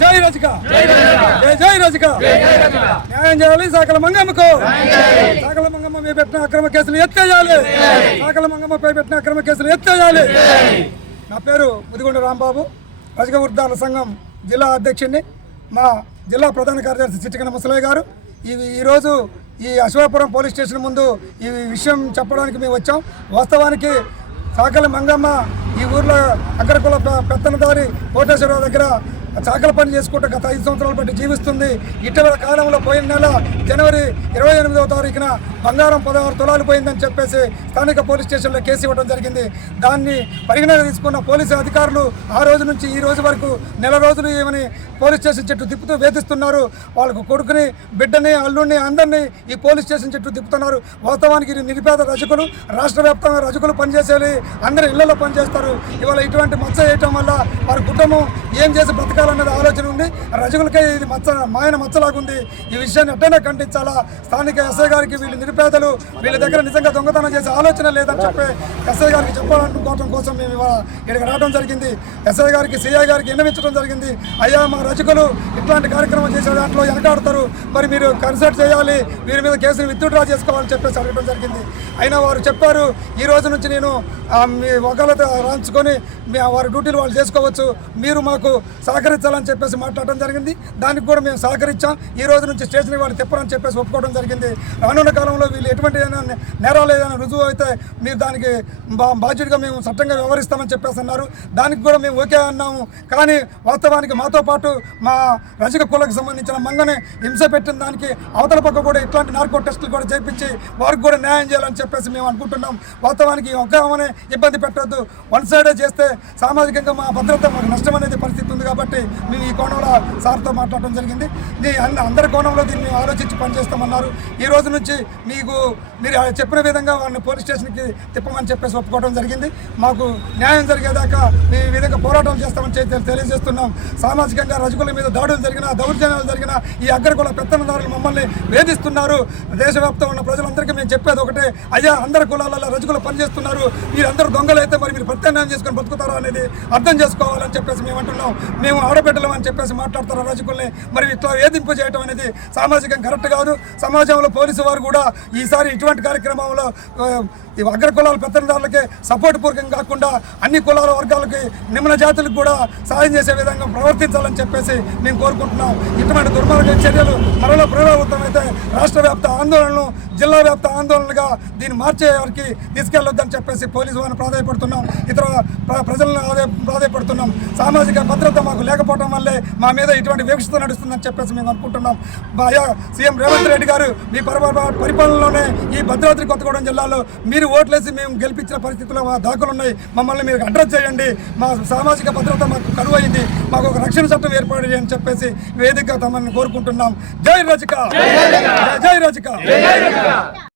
జై రజక జై జై రజక న్యాయం చేయాలి సాకల మంగమ్మకు సాకల మంగమ్మ మీద పెట్టిన అక్రమ కేసులు ఎత్తేయాలి మంగమ్మ మంగమ్మపై పెట్టిన అక్రమ కేసులు ఎత్తేయాలి నా పేరు ముదిగొండ రాంబాబు రజక వృద్ధాల సంఘం జిల్లా అధ్యక్షుడిని మా జిల్లా ప్రధాన కార్యదర్శి చిట్టకన ముసలయ్య గారు ఇవి ఈరోజు ఈ అశ్వాపురం పోలీస్ స్టేషన్ ముందు ఈ విషయం చెప్పడానికి మేము వచ్చాం వాస్తవానికి సాకల మంగమ్మ ఈ ఊర్లో అగ్రకుల పెత్తనదారి కోటేశ్వరరావు దగ్గర చాకల పని చేసుకుంటూ గత ఐదు సంవత్సరాల బట్టి జీవిస్తుంది ఇటీవల కాలంలో పోయిన నెల జనవరి ఇరవై ఎనిమిదవ తారీఖున బంగారం పదహారు తులాలు పోయిందని చెప్పేసి స్థానిక పోలీస్ స్టేషన్లో కేసు ఇవ్వడం జరిగింది దాన్ని పరిగణ తీసుకున్న పోలీసు అధికారులు ఆ రోజు నుంచి ఈ రోజు వరకు నెల రోజులు ఏమని పోలీస్ స్టేషన్ చెట్టు తిప్పుతూ వేధిస్తున్నారు వాళ్ళకు కొడుకుని బిడ్డని అల్లుడిని అందరినీ ఈ పోలీస్ స్టేషన్ చెట్టు తిప్పుతున్నారు వాస్తవానికి నిరుపేద రజకులు రాష్ట్ర వ్యాప్తంగా రజకులు పనిచేసేవి అందరి ఇళ్లలో పనిచేస్తారు ఇవాళ ఇటువంటి మచ్చ వేయటం వల్ల వారి కుటుంబం ఏం చేసి బ్రతకాలన్నది ఆలోచన ఉంది రజకులకే ఇది మచ్చ మాయన మచ్చలాగుంది ఈ విషయాన్ని ఎట్టైనా ఖండించాలా స్థానిక ఎస్ఐ గారికి వీళ్ళు నిరుపేదలు వీళ్ళ దగ్గర నిజంగా దొంగతనం చేసే ఆలోచన లేదని చెప్పి ఎస్ఐ గారికి చెప్పాలనుకోవటం కోసం మేము ఇక్కడికి రావడం జరిగింది ఎస్ఐ గారికి సిఐ గారికి విన్నవించడం జరిగింది అయ్యా మా రచకులు ఇట్లాంటి కార్యక్రమం చేసే దాంట్లో వెనకాడతారు మరి మీరు కన్సల్ట్ చేయాలి వీరి మీద కేసును విత్డ్రా చేసుకోవాలని చెప్పేసి అడగడం జరిగింది అయినా వారు చెప్పారు ఈ రోజు నుంచి నేను మీ ఒకళ్ళ రాంచుకొని వారి డ్యూటీలు వాళ్ళు చేసుకోవచ్చు మీరు మాకు సహకరించాలని చెప్పేసి మాట్లాడడం జరిగింది దానికి కూడా మేము సహకరించాం ఈ రోజు నుంచి స్టేషన్కి వాళ్ళు తిప్పరని చెప్పేసి ఒప్పుకోవడం జరిగింది రానున్న కాలంలో విషయంలో వీళ్ళు ఎటువంటి నేరాలు ఏదైనా రుజువు అయితే మీరు దానికి బాధ్యుడిగా మేము చట్టంగా వ్యవహరిస్తామని చెప్పేసి అన్నారు దానికి కూడా మేము ఓకే అన్నాము కానీ వాస్తవానికి మాతో పాటు మా రజక కులకు సంబంధించిన మంగని హింస పెట్టిన దానికి అవతల పక్క కూడా ఇట్లాంటి నార్కో టెస్టులు కూడా చేపించి వారికి కూడా న్యాయం చేయాలని చెప్పేసి మేము అనుకుంటున్నాం వాస్తవానికి ఒక్కమనే ఇబ్బంది పెట్టద్దు వన్ సైడే చేస్తే సామాజికంగా మా భద్రత మాకు నష్టం అనేది పరిస్థితి ఉంది కాబట్టి మేము ఈ కోణంలో సార్తో మాట్లాడటం జరిగింది అందరి కోణంలో దీన్ని ఆలోచించి పనిచేస్తామన్నారు ఈ రోజు నుంచి మీకు మీరు చెప్పిన విధంగా వాళ్ళని పోలీస్ స్టేషన్కి తిప్పమని చెప్పేసి ఒప్పుకోవడం జరిగింది మాకు న్యాయం జరిగేదాకా మీ విధంగా పోరాటం చేస్తామని తెలియజేస్తున్నాం సామాజికంగా రజకుల మీద దాడులు జరిగిన దౌర్జన్యాలు జరిగిన ఈ అగ్రకుల పెత్తనదారులు మమ్మల్ని వేధిస్తున్నారు దేశవ్యాప్తంగా ఉన్న ప్రజలందరికీ మేము చెప్పేది ఒకటే అయ్యా అందరి కులాలలో రజకులు పనిచేస్తున్నారు మీరందరూ దొంగలు అయితే మరి మీరు ప్రత్యామ్నాయం చేసుకొని బతుకుతారా అనేది అర్థం చేసుకోవాలని చెప్పేసి మేము అంటున్నాం మేము ఆడబిడ్డలం అని చెప్పేసి మాట్లాడతారు రజకుల్ని మరి ఇట్లా వేధింపు చేయడం అనేది సామాజికం కరెక్ట్ కాదు సమాజంలో పోలీసు వారు కూడా ఈసారి ఇటువంటి కార్యక్రమంలో అగ్రకులాల పెత్తనదారులకి సపోర్ట్ పూర్వకం కాకుండా అన్ని కులాల వర్గాలకి నిమ్న జాతులకు కూడా సాయం చేసే విధంగా ప్రవర్తించాలని చెప్పేసి నేను కోరుకుంటున్నాం ఇటువంటి దుర్మార్గ చర్యలు త్వరలో పునరావృతమైతే రాష్ట్ర వ్యాప్త ఆందోళనలు జిల్లా వ్యాప్త ఆందోళనగా దీన్ని మార్చే వారికి తీసుకెళ్ళొద్దని చెప్పేసి పోలీసు వారిని ప్రాధాయపడుతున్నాం ఇతర ప్రజలను ప్రాధాయపడుతున్నాం సామాజిక భద్రత మాకు లేకపోవడం వల్లే మా మీద ఇటువంటి వివక్షత నడుస్తుందని చెప్పేసి మేము అనుకుంటున్నాం సీఎం రేవంత్ రెడ్డి గారు మీ పరిపాలన పాలనలోనే ఈ భద్రాద్రి కొత్తగూడెం జిల్లాలో మీరు ఓట్లేసి మేము గెలిపించిన పరిస్థితుల్లో మా దాఖలు ఉన్నాయి మమ్మల్ని మీరు అడ్రస్ చేయండి మా సామాజిక భద్రత మాకు కరువైంది మాకు ఒక రక్షణ చట్టం ఏర్పాటు చేయని చెప్పేసి వేదిక తమని కోరుకుంటున్నాం జై రజిక జై రజిక